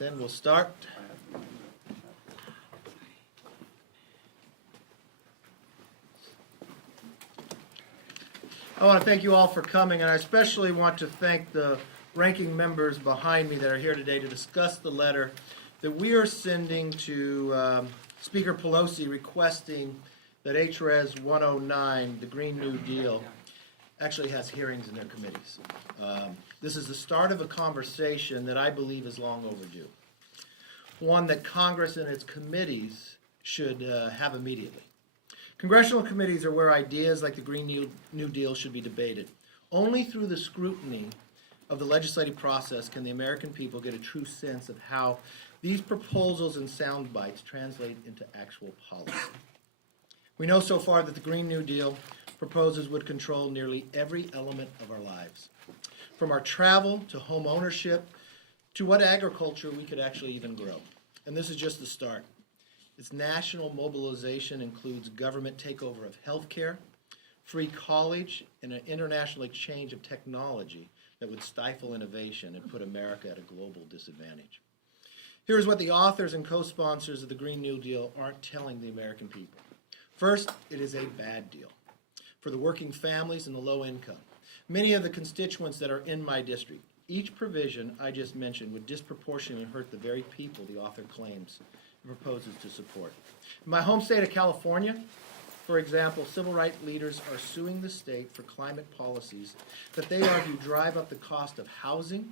Then we'll start. I want to thank you all for coming, and I especially want to thank the ranking members behind me that are here today to discuss the letter that we are sending to Speaker Pelosi requesting that HRES 109, the Green New Deal, actually has hearings in their committees. This is the start of a conversation that I believe is long overdue, one that Congress and its committees should have immediately. Congressional committees are where ideas like the Green New Deal should be debated. Only through the scrutiny of the legislative process can the American people get a true sense of how these proposals and sound bites translate into actual policy. We know so far that the Green New Deal proposes would control nearly every element of our lives, from our travel to home ownership to what agriculture we could actually even grow. And this is just the start. Its national mobilization includes government takeover of healthcare, free college, and an international exchange of technology that would stifle innovation and put America at a global disadvantage. Here's what the authors and co-sponsors of the Green New Deal aren't telling the American people. First, it is a bad deal for the working families and the low income. Many of the constituents that are in my district, each provision I just mentioned would disproportionately hurt the very people the author claims and proposes to support. In my home state of California, for example, civil rights leaders are suing the state for climate policies that they argue drive up the cost of housing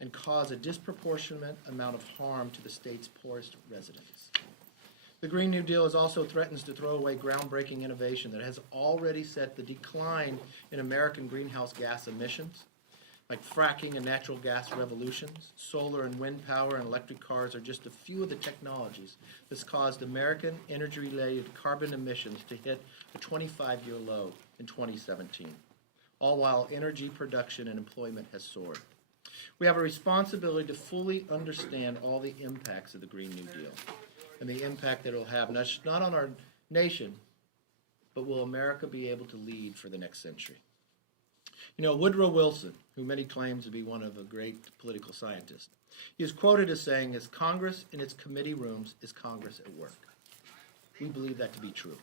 and cause a disproportionate amount of harm to the state's poorest residents. The Green New Deal also threatens to throw away groundbreaking innovation that has already set the decline in American greenhouse gas emissions, like fracking and natural gas revolutions. Solar and wind power and electric cars are just a few of the technologies that's caused American energy-related carbon emissions to hit a 25-year low in 2017, all while energy production and employment has soared. We have a responsibility to fully understand all the impacts of the Green New Deal and the impact that it will have, not on our nation, but will America be able to lead for the next century? You know, Woodrow Wilson, who many claim to be one of a great political scientist, he is quoted as saying, "As Congress in its committee rooms is Congress at work." We believe that to be true.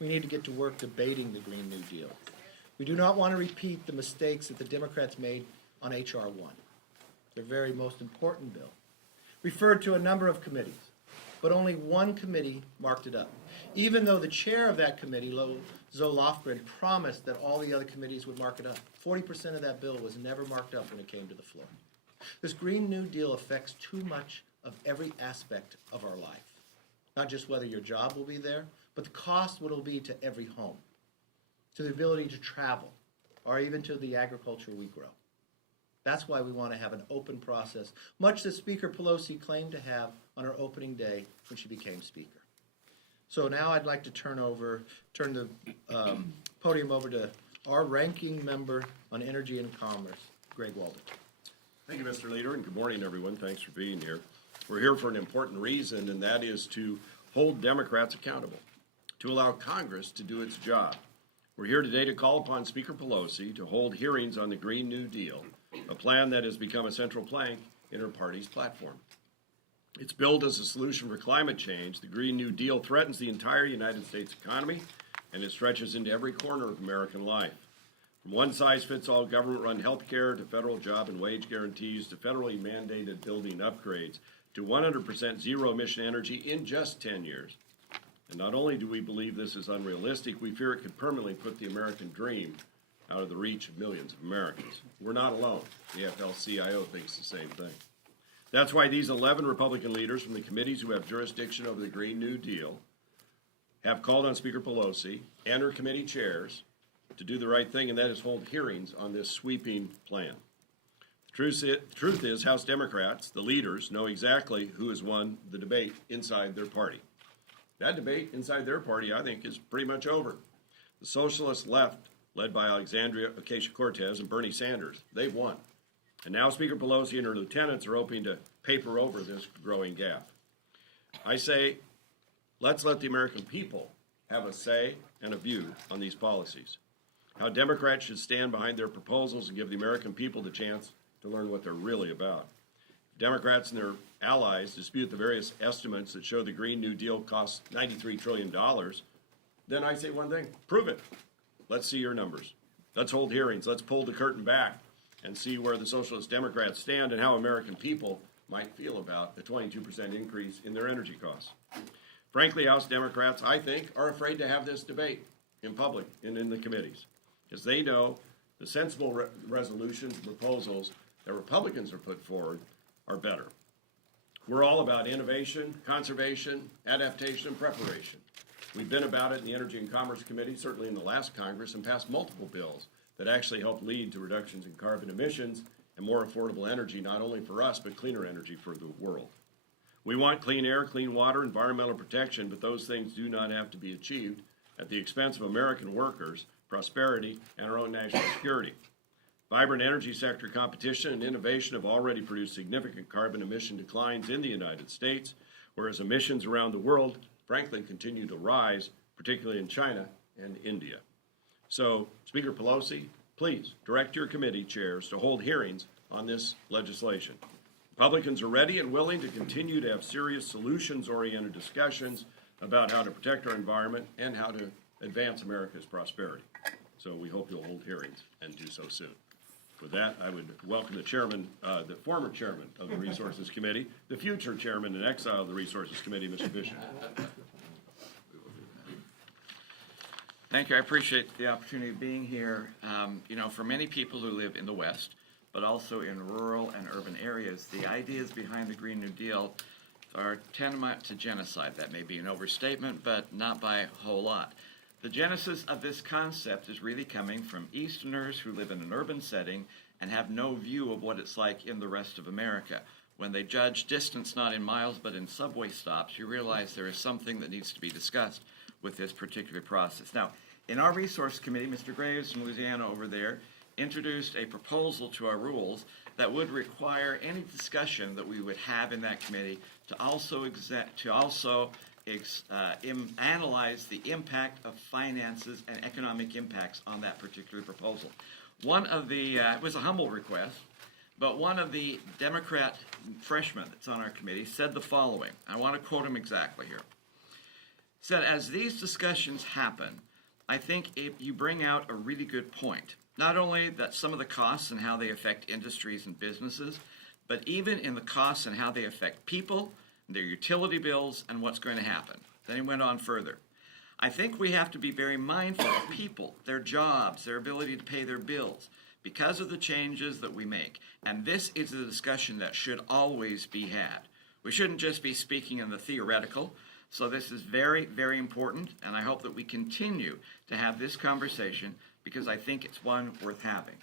We need to get to work debating the Green New Deal. We do not want to repeat the mistakes that the Democrats made on H.R. 1, their very most important bill, referred to a number of committees, but only one committee marked it up, even though the chair of that committee, Zoe Lofgren, promised that all the other committees would mark it up. 40% of that bill was never marked up when it came to the floor. This Green New Deal affects too much of every aspect of our life, not just whether your job will be there, but the cost what it will be to every home, to the ability to travel, or even to the agriculture we grow. That's why we want to have an open process, much as Speaker Pelosi claimed to have on her opening day when she became Speaker. So now I'd like to turn the podium over to our ranking member on Energy and Commerce, Greg Walden. Thank you, Mr. Leader, and good morning, everyone. Thanks for being here. We're here for an important reason, and that is to hold Democrats accountable, to allow Congress to do its job. We're here today to call upon Speaker Pelosi to hold hearings on the Green New Deal, a plan that has become a central plank in her party's platform. It's billed as a solution for climate change. The Green New Deal threatens the entire United States economy, and it stretches into every corner of American life. From one-size-fits-all government-run health care to federal job and wage guarantees to federally mandated building upgrades to 100% zero-emission energy in just 10 years. And not only do we believe this is unrealistic, we fear it could permanently put the American dream out of the reach of millions of Americans. We're not alone. The AFL-CIO thinks the same thing. That's why these 11 Republican leaders from the committees who have jurisdiction over the Green New Deal have called on Speaker Pelosi and her committee chairs to do the right thing, and that is hold hearings on this sweeping plan. The truth is, House Democrats, the leaders, know exactly who has won the debate inside their party. That debate inside their party, I think, is pretty much over. The socialist left, led by Alexandria Ocasio-Cortez and Bernie Sanders, they've won. And now Speaker Pelosi and her lieutenants are hoping to paper over this growing gap. I say, let's let the American people have a say and a view on these policies. How Democrats should stand behind their proposals and give the American people the chance to learn what they're really about. If Democrats and their allies dispute the various estimates that show the Green New Deal costs $93 trillion, then I say one thing, prove it. Let's see your numbers. Let's hold hearings. Let's pull the curtain back and see where the Socialist Democrats stand and how American people might feel about the 22% increase in their energy costs. Frankly, House Democrats, I think, are afraid to have this debate in public and in the committees, because they know the sensible resolutions and proposals that Republicans are put forward are better. We're all about innovation, conservation, adaptation, and preparation. We've been about it in the Energy and Commerce Committee, certainly in the last Congress, and passed multiple bills that actually help lead to reductions in carbon emissions and more affordable energy, not only for us, but cleaner energy for the world. We want clean air, clean water, environmental protection, but those things do not have to be achieved at the expense of American workers, prosperity, and our own national security. Vibrant energy sector competition and innovation have already produced significant carbon emission declines in the United States, whereas emissions around the world, frankly, continue to rise, particularly in China and India. So, Speaker Pelosi, please direct your committee chairs to hold hearings on this legislation. Republicans are ready and willing to continue to have serious solutions-oriented discussions about how to protect our environment and how to advance America's prosperity. So we hope you'll hold hearings and do so soon. With that, I would welcome the chairman, the former chairman of the Resources Committee, the future chairman in exile of the Resources Committee, Mr. Fisher. Thank you. I appreciate the opportunity of being here. For many people who live in the West, but also in rural and urban areas, the ideas behind the Green New Deal are tantamount to genocide. That may be an overstatement, but not by a whole lot. The genesis of this concept is really coming from Easterners who live in an urban setting and have no view of what it's like in the rest of America. When they judge distance not in miles but in subway stops, you realize there is something that needs to be discussed with this particular process. Now, in our resource committee, Mr. Graves from Louisiana over there introduced a proposal to our rules that would require any discussion that we would have in that committee to also analyze the impact of finances and economic impacts on that particular proposal. One of the, it was a humble request, but one of the Democrat freshmen that's on our committee said the following. I want to quote him exactly here. He said, as these discussions happen, I think you bring out a really good point. Not only that some of the costs and how they affect industries and businesses, but even in the costs and how they affect people, their utility bills, and what's going to happen. Then he went on further. I think we have to be very mindful of people, their jobs, their ability to pay their bills, because of the changes that we make. And this is a discussion that should always be had. We shouldn't just be speaking in the theoretical. So this is very, very important, and I hope that we continue to have this conversation because I think it's one worth having.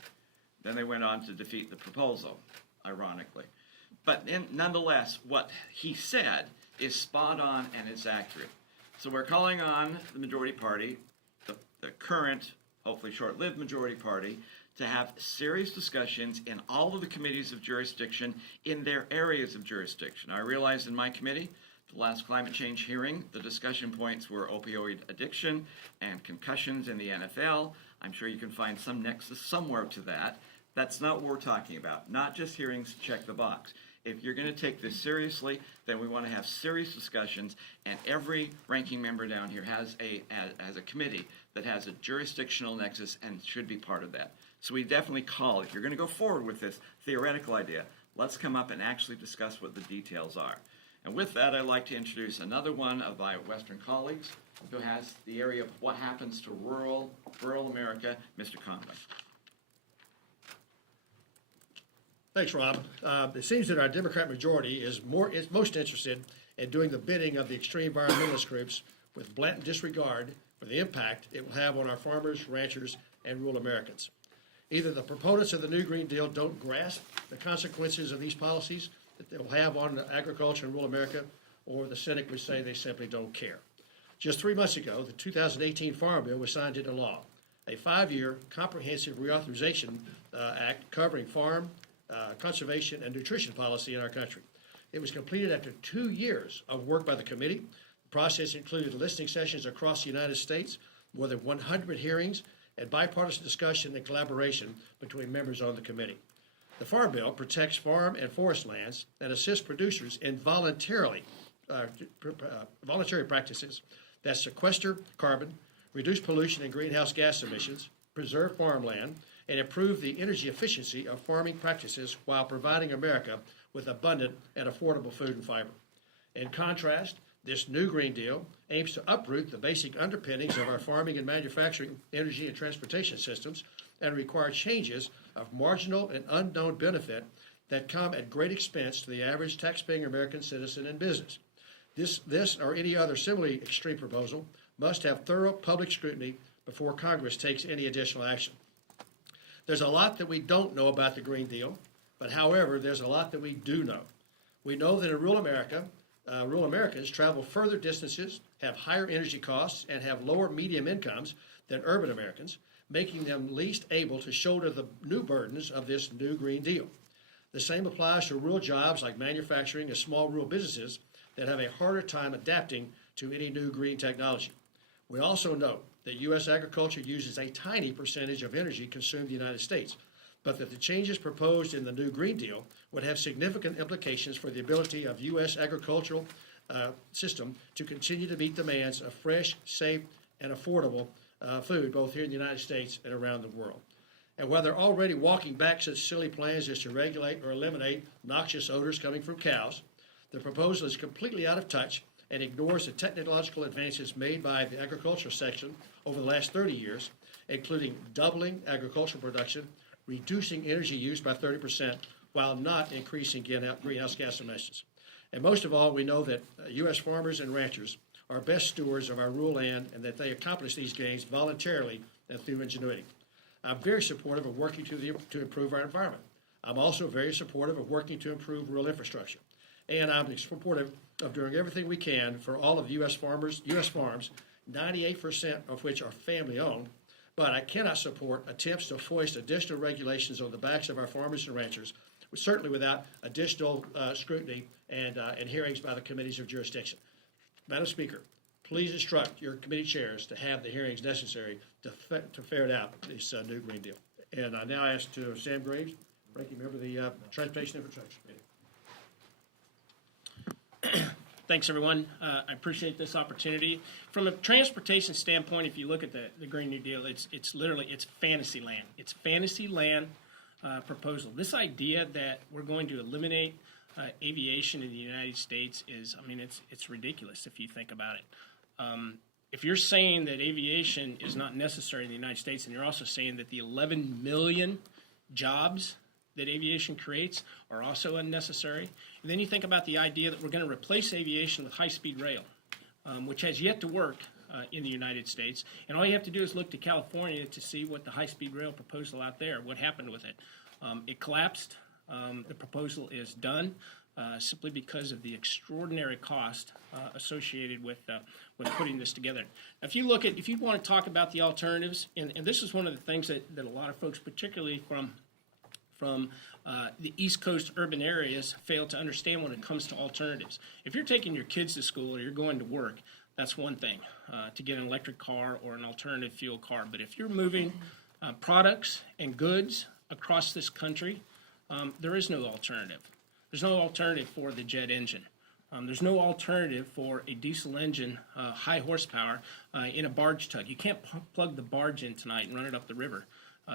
Then they went on to defeat the proposal, ironically. But nonetheless, what he said is spot on and it's accurate. So we're calling on the majority party, the current, hopefully short-lived majority party, to have serious discussions in all of the committees of jurisdiction in their areas of jurisdiction. I realize in my committee, the last climate change hearing, the discussion points were opioid addiction and concussions in the NFL. I'm sure you can find some nexus somewhere to that. That's not what we're talking about, not just hearings to check the box. If you're going to take this seriously, then we want to have serious discussions, and every ranking member down here has a committee that has a jurisdictional nexus and should be part of that. So we definitely call, if you're going to go forward with this theoretical idea, let's come up and actually discuss what the details are. And with that, I'd like to introduce another one of my Western colleagues who has the area of what happens to rural America, Mr. Conlon. Thanks, Rob. It seems that our Democrat majority is most interested in doing the bidding of the extreme environmentalist groups with blatant disregard for the impact it will have on our farmers, ranchers, and rural Americans. Either the proponents of the new Green Deal don't grasp the consequences of these policies that they will have on agriculture in rural America, or the cynic would say they simply don't care. Just 3 months ago, the 2018 Farm Bill was signed into law, a 5-year comprehensive reauthorization act covering farm, conservation, and nutrition policy in our country. It was completed after 2 years of work by the committee. The process included listening sessions across the United States, more than 100 hearings, and bipartisan discussion and collaboration between members on the committee. The Farm Bill protects farm and forest lands and assists producers in voluntary practices that sequester carbon, reduce pollution and greenhouse gas emissions, preserve farmland, and improve the energy efficiency of farming practices while providing America with abundant and affordable food and fiber. In contrast, this new Green Deal aims to uproot the basic underpinnings of our farming and manufacturing, energy and transportation systems and require changes of marginal and unknown benefit that come at great expense to the average taxpaying American citizen and business. This or any other similarly extreme proposal must have thorough public scrutiny before Congress takes any additional action. There's a lot that we don't know about the Green Deal, but however, there's a lot that we do know. We know that in rural America, rural Americans travel further distances, have higher energy costs, and have lower medium incomes than urban Americans, making them least able to shoulder the new burdens of this new Green Deal. The same applies to rural jobs like manufacturing and small rural businesses that have a harder time adapting to any new green technology. We also know that U.S. agriculture uses a tiny percentage of energy consumed in the United States, but that the changes proposed in the new Green Deal would have significant implications for the ability of U.S. agricultural system to continue to meet demands of fresh, safe, and affordable food, both here in the United States and around the world. And while they're already walking back such silly plans as to regulate or eliminate noxious odors coming from cows, the proposal is completely out of touch and ignores the technological advances made by the agriculture section over the last 30 years, including doubling agricultural production, reducing energy use by 30%, while not increasing greenhouse gas emissions. And most of all, we know that U.S. farmers and ranchers are best stewards of our rural land and that they accomplish these gains voluntarily and through ingenuity. I'm very supportive of working to improve our environment. I'm also very supportive of working to improve rural infrastructure. And I'm supportive of doing everything we can for all of the U.S. farms, 98% of which are family-owned, but I cannot support attempts to foist additional regulations on the backs of our farmers and ranchers, certainly without additional scrutiny and hearings by the committees of jurisdiction. Madam Speaker, please instruct your committee chairs to have the hearings necessary to ferret out this new Green Deal. And I now ask to Sam Graves, Ranking Member of the Transportation and Infrastructure Committee. Thanks, everyone. I appreciate this opportunity. From a transportation standpoint, if you look at the Green New Deal, it's fantasy land. It's fantasy land proposal. This idea that we're going to eliminate aviation in the United States it's ridiculous if you think about it. If you're saying that aviation is not necessary in the United States, and you're also saying that the 11 million jobs that aviation creates are also unnecessary, and then you think about the idea that we're going to replace aviation with high-speed rail, which has yet to work in the United States, and all you have to do is look to California to see what the high-speed rail proposal out there, what happened with it. It collapsed. The proposal is done simply because of the extraordinary cost associated with putting this together. Now, if you want to talk about the alternatives, and this is one of the things that a lot of folks, particularly from the East Coast urban areas, fail to understand when it comes to alternatives. If you're taking your kids to school or you're going to work, that's one thing, to get an electric car or an alternative fuel car. But if you're moving products and goods across this country, there is no alternative. There's no alternative for the jet engine. There's no alternative for a diesel engine, high horsepower, in a barge tug. You can't plug the barge in tonight and run it up the river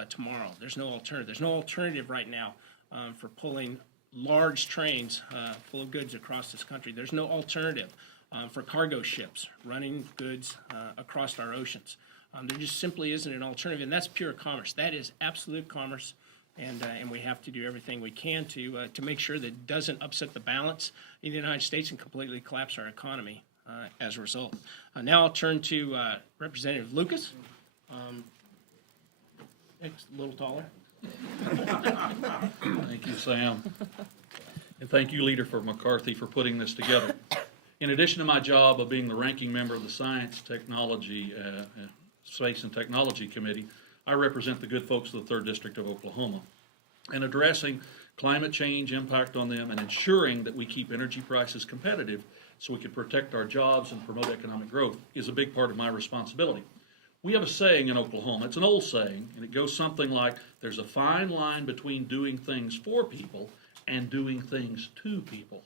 tomorrow. There's no alternative. There's no alternative right now for pulling large trains full of goods across this country. There's no alternative for cargo ships running goods across our oceans. There just simply isn't an alternative, and that's pure commerce. That is absolute commerce, and we have to do everything we can to make sure that it doesn't upset the balance in the United States and completely collapse our economy as a result. Now I'll turn to Representative Lucas. Next, a little taller. Thank you, Sam. And thank you, Leader McCarthy, for putting this together. In addition to my job of being the ranking member of the Science, Technology, Space and Technology Committee, I represent the good folks of the 3rd District of Oklahoma. And addressing climate change impact on them and ensuring that we keep energy prices competitive so we can protect our jobs and promote economic growth is a big part of my responsibility. We have a saying in Oklahoma, it's an old saying, and it goes something like, there's a fine line between doing things for people and doing things to people.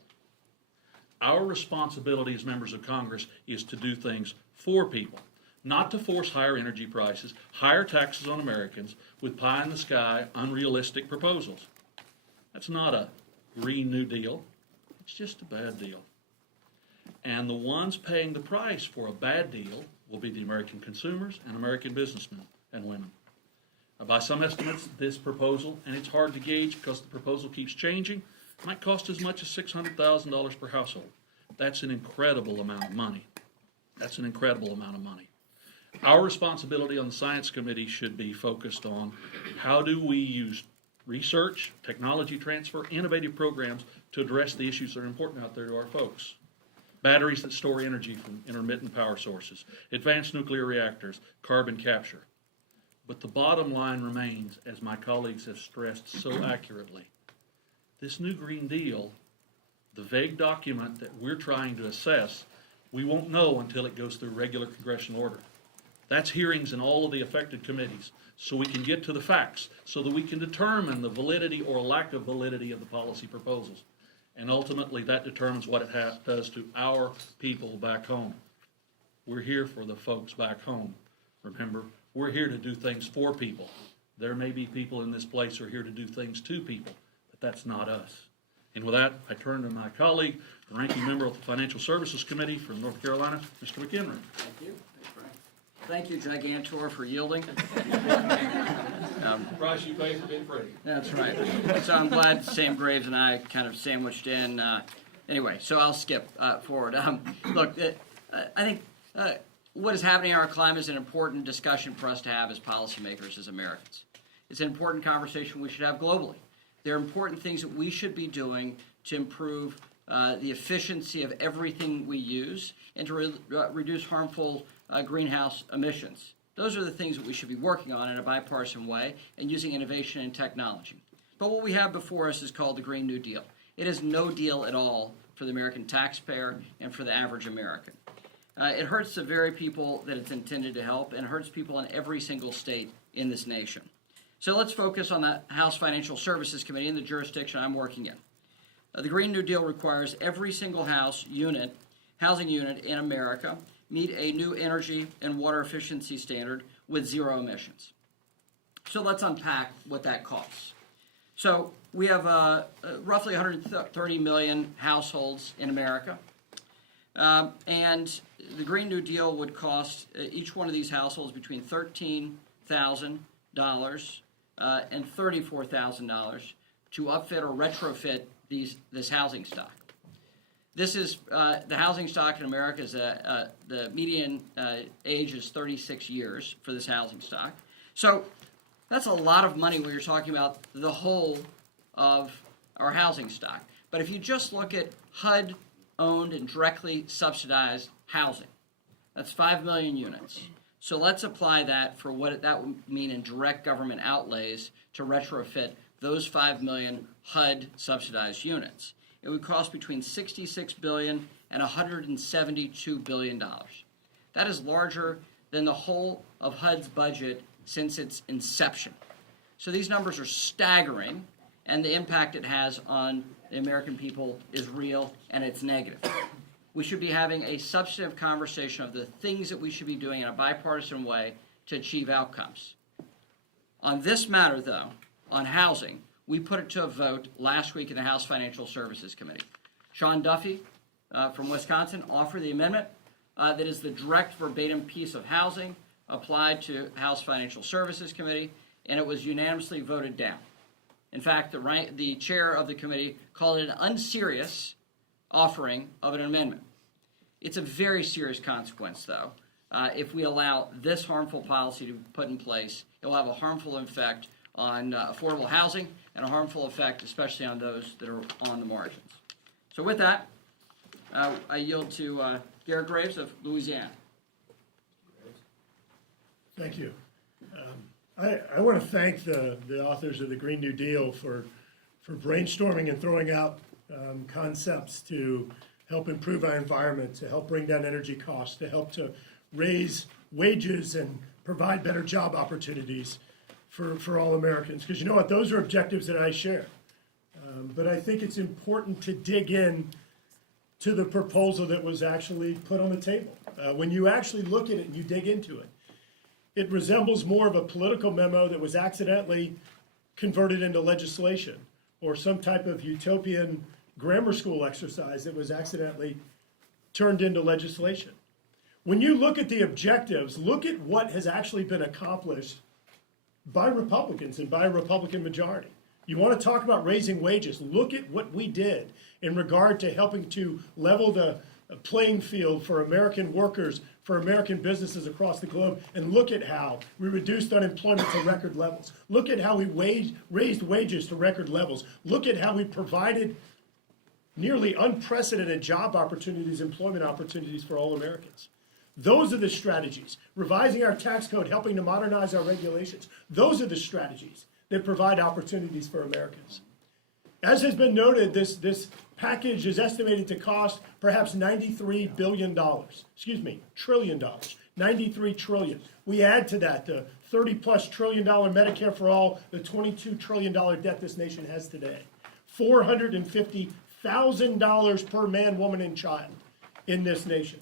Our responsibility as members of Congress is to do things for people, not to force higher energy prices, higher taxes on Americans with pie-in-the-sky, unrealistic proposals. That's not a Green New Deal. It's just a bad deal. And the ones paying the price for a bad deal will be the American consumers and American businessmen and women. By some estimates, this proposal, and it's hard to gauge because the proposal keeps changing, might cost as much as $600,000 per household. That's an incredible amount of money. That's an incredible amount of money. Our responsibility on the Science Committee should be focused on how do we use research, technology transfer, innovative programs to address the issues that are important out there to our folks. Batteries that store energy from intermittent power sources, advanced nuclear reactors, carbon capture. But the bottom line remains, as my colleagues have stressed so accurately, this new Green Deal, the vague document that we're trying to assess, we won't know until it goes through regular congressional order. That's hearings in all of the affected committees, so we can get to the facts, so that we can determine the validity or lack of validity of the policy proposals. And ultimately, that determines what it does to our people back home. We're here for the folks back home. Remember, we're here to do things for people. There may be people in this place who are here to do things to people, but that's not us. And with that, I turn to my colleague, the ranking member of the Financial Services Committee from North Carolina, Mr. McHenry. Thank you. Thank you, Gigantor, for yielding. Price you pay for being free. That's right. So I'm glad Sam Graves and I kind of sandwiched in. Anyway, so I'll skip forward. Look, I think what is happening in our climate is an important discussion for us to have as policymakers, as Americans. It's an important conversation we should have globally. There are important things that we should be doing to improve the efficiency of everything we use and to reduce harmful greenhouse emissions. Those are the things that we should be working on in a bipartisan way and using innovation and technology. But what we have before us is called the Green New Deal. It is no deal at all for the American taxpayer and for the average American. It hurts the very people that it's intended to help, and it hurts people in every single state in this nation. So let's focus on the House Financial Services Committee and the jurisdiction I'm working in. The Green New Deal requires every single housing unit in America meet a new energy and water efficiency standard with zero emissions. So let's unpack what that costs. So we have roughly 130 million households in America, and the Green New Deal would cost each one of these households between $13,000 and $34,000 to upfit or retrofit this housing stock. This is the housing stock in America is the median age is 36 years for this housing stock. So that's a lot of money when you're talking about the whole of our housing stock. But if you just look at HUD-owned and directly subsidized housing, that's 5 million units. So let's apply that for what that would mean in direct government outlays to retrofit those 5 million HUD-subsidized units. It would cost between $66 billion and $172 billion. That is larger than the whole of HUD's budget since its inception. So these numbers are staggering, and the impact it has on the American people is real, and it's negative. We should be having a substantive conversation of the things that we should be doing in a bipartisan way to achieve outcomes. On this matter, though, on housing, we put it to a vote last week in the House Financial Services Committee. Sean Duffy from Wisconsin offered the amendment that is the direct verbatim piece of housing applied to House Financial Services Committee, and it was unanimously voted down. In fact, the chair of the committee called it an unserious offering of an amendment. It's a very serious consequence, though. If we allow this harmful policy to be put in place, it will have a harmful effect on affordable housing and a harmful effect especially on those that are on the margins. So with that, I yield to Garrett Graves of Louisiana. Thank you. I want to thank the authors of the Green New Deal for brainstorming and throwing out concepts to help improve our environment, to help bring down energy costs, to help to raise wages and provide better job opportunities for all Americans. Because you know what, those are objectives that I share. But I think it's important to dig in to the proposal that was actually put on the table. When you actually look at it and you dig into it, it resembles more of a political memo that was accidentally converted into legislation, or some type of utopian grammar school exercise that was accidentally turned into legislation. When you look at the objectives, look at what has actually been accomplished by Republicans and by a Republican majority. You want to talk about raising wages, look at what we did in regard to helping to level the playing field for American workers, for American businesses across the globe, and look at how we reduced unemployment to record levels. Look at how we raised wages to record levels. Look at how we provided nearly unprecedented job opportunities, employment opportunities for all Americans. Those are the strategies. Revising our tax code, helping to modernize our regulations. Those are the strategies that provide opportunities for Americans. As has been noted, this package is estimated to cost perhaps $93 billion. Trillion dollars. 93 trillion. We add to that the $30+ trillion Medicare for all, the $22 trillion debt this nation has today. $450,000 per man, woman, and child in this nation.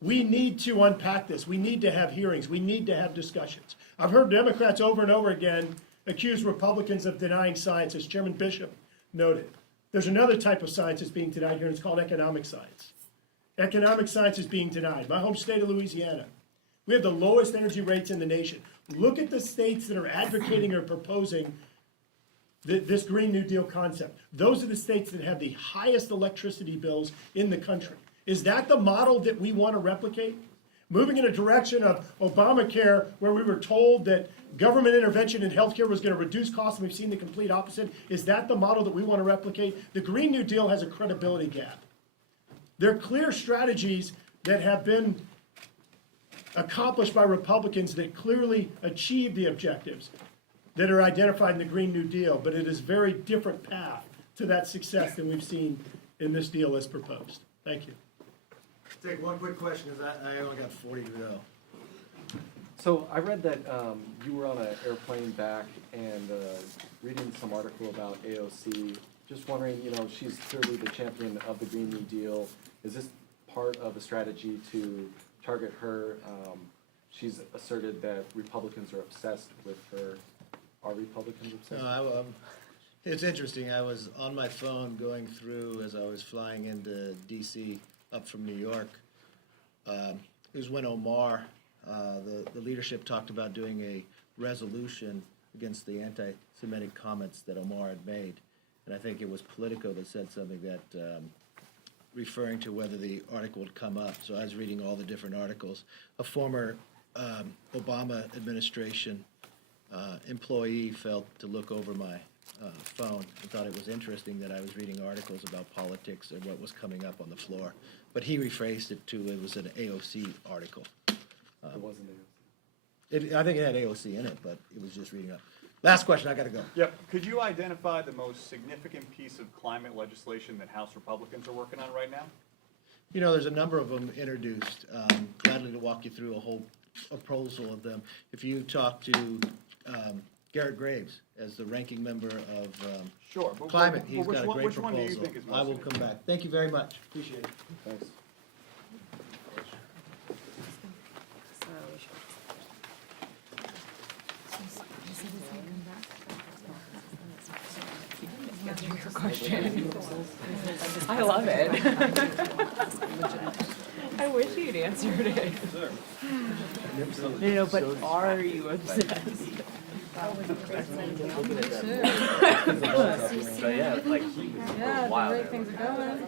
We need to unpack this. We need to have hearings. We need to have discussions. I've heard Democrats over and over again accuse Republicans of denying science, as Chairman Bishop noted. There's another type of science that's being denied here, and it's called economic science. Economic science is being denied. My home state of Louisiana, we have the lowest energy rates in the nation. Look at the states that are advocating or proposing this Green New Deal concept. Those are the states that have the highest electricity bills in the country. Is that the model that we want to replicate? Moving in a direction of Obamacare, where we were told that government intervention in healthcare was going to reduce costs, and we've seen the complete opposite. Is that the model that we want to replicate? The Green New Deal has a credibility gap. There are clear strategies that have been accomplished by Republicans that clearly achieve the objectives that are identified in the Green New Deal, but it is a very different path to that success than we've seen in this deal as proposed. Thank you. Take one quick question, because I only got 40 to go. So I read that you were on an airplane back and reading some article about AOC. Just wondering, she's clearly the champion of the Green New Deal. Is this part of a strategy to target her? She's asserted that Republicans are obsessed with her. Are Republicans obsessed? No, it's interesting. I was on my phone going through as I was flying into D.C. up from New York. It was when Omar, the leadership, talked about doing a resolution against the anti-Semitic comments that Omar had made. And I think it was Politico that said something that referring to whether the article would come up. So I was reading all the different articles. A former Obama administration employee felt to look over my phone and thought it was interesting that I was reading articles about politics and what was coming up on the floor. But he rephrased it to it was an AOC article. It wasn't AOC. I think it had AOC in it, but it was just reading up. Last question, I got to go. Yep. Could you identify the most significant piece of climate legislation that House Republicans are working on right now? There's a number of them introduced. Gladly to walk you through a whole proposal of them. If you talk to Garrett Graves as the ranking member of Sure. But Climate, he's which got a one- great which one do you proposal. think is most I will come back. Thank you very much. Appreciate it. Thanks. I love it. I wish you'd answered it. But are you obsessed? So yeah, like Yeah, the way things are going.